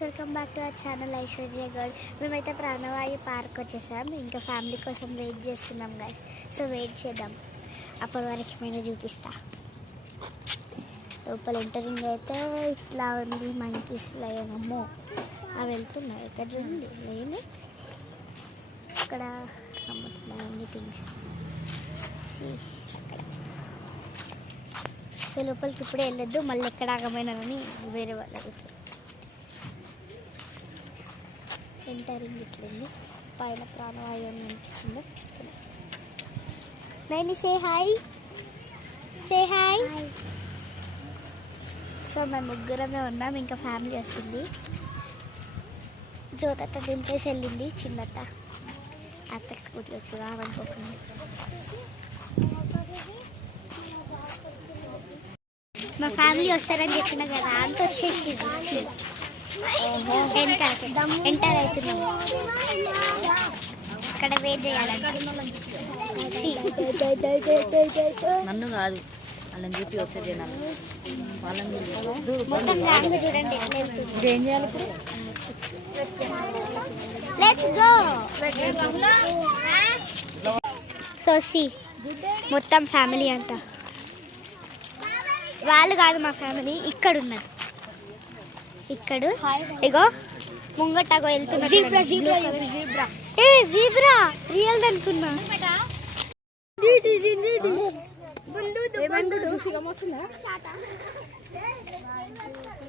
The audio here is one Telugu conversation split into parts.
Welcome back to our channel Aishwarya girl. మేమైతే ప్రాణవాయు పార్క్ వచ్చేసాం. ఇంకా ఫ్యామిలీ కోసం వెయిట్ చేస్తున్నాం గైస్. సో వెయిట్ చేద్దాం, అప్పటి వరకు ఏమైనా చూపిస్తా. లోపల ఎంటరింగ్ అయితే ఇట్లా ఉంది. మంకీస్ లయన్ అమ్మో అవి వెళ్తున్నాయి. ఇక్కడ చూడండి లేని అక్కడ అమ్ముతున్నాయి అన్ని థింగ్స్. అక్కడ సో లోపలికి ఇప్పుడే వెళ్ళొద్దు, మళ్ళీ ఎక్కడ ఆగమైనానని వేరే వాళ్ళకి ఎంటరింగ్ ఇట్లుంది. పైన ప్రాణవాయు అని అనిపిస్తుంది. Naini say hi, say hi. So మేము ముగ్గురమే ఉన్నాం, ఇంకా ఫ్యామిలీ వస్తుంది. జ్యోతత్త దింపేసి వెళ్ళింది, చిన్నత్త అత్తకి స్కూటీ వచ్చి రావనుకోకుండా. మా ఫ్యామిలీ వస్తారని చెప్పిన కదా, అంత వచ్చేసి ఎంటర్ అవుతున్నాం. అక్కడ వెయిట్ చేయాలి. నన్ను కాదు వాళ్ళని చూపి వచ్చేది మొత్తం గ్యాంగ్ చూడండి ఎట్లా వెళ్తుంది. ఏం చేయాలి ఇప్పుడు? Let's go. సో సి మొత్తం ఫ్యామిలీ అంతా, వాళ్ళు కాదు మా ఫ్యామిలీ, ఇక్కడ ఉన్నారు. ఇక్కడ ఇగో ముంగటగో వెళ్తున్నా. ఏ జీబ్రా రియల్ అనుకున్నా.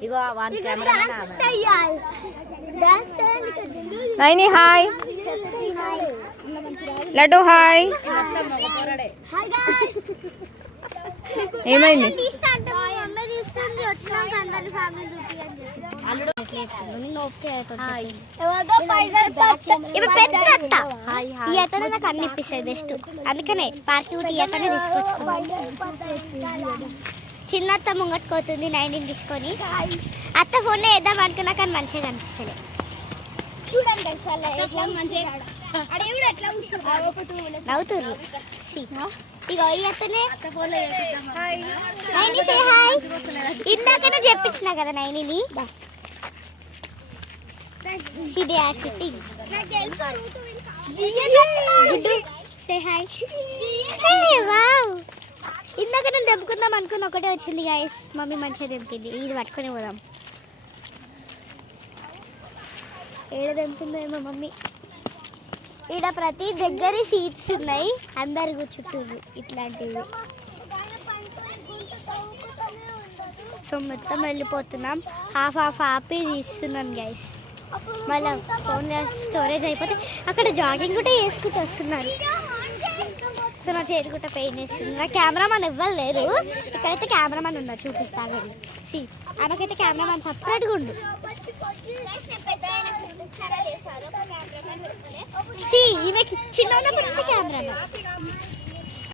ఇగో one camera Naini hi, Laddu hi. ఏమైంది? నాకు అన్ని ఇప్పిస్తాయి బెస్ట్, అందుకనే పార్టీ అతనే తీసుకొచ్చుకున్నాను. చిన్న అత్త ముంగట్టుకోతుంది నైన్టీన్ తీసుకొని. అత్త ఫోన్లో వేద్దాం అనుకున్నా కానీ మంచిగా అనిపిస్తుంది. నవ్వుతుర్రు. ఇగో ఈ అత్తనే నైని సే హాయ్. ఇందాకనే చెప్పించిన కదా నైనిని. సిదే are sitting. Say hi. Wow, ఇందాక నేను దెబ్బకుందాం అనుకుని ఒకటే వచ్చింది గైస్. మమ్మీ మంచిగా దెబ్బకింది. ఇది పట్టుకొని పోదాం. ఏడ దెబ్బకిందో ఏమో మమ్మీ. ఈడ ప్రతి దగ్గర సీట్స్ ఉన్నాయి, అందరు కూర్చుంటారు ఇట్లాంటివి. సో మొత్తం వెళ్ళిపోతున్నాం. హాఫ్ ఆపి తీస్తున్నాను గైస్. మళ్ళీ ఫోన్లో స్టోరేజ్ అయిపోతే అక్కడ జాగింగ్ కూడా వేసుకుంటూ వస్తున్నారు. సో నా చేతి కూడా పెయిన్ వేస్తుంది. నా కెమెరామాన్ ఇవ్వలేరు, ఇక్కడైతే కెమెరామాన్ ఉన్నారు, చూపిస్తాను. సి ఆమెకైతే కెమెరామాన్ సపరేట్గా ఉండు. సి ఈమెకి చిన్న ఉన్నప్పటి నుంచి కెమెరామాన్.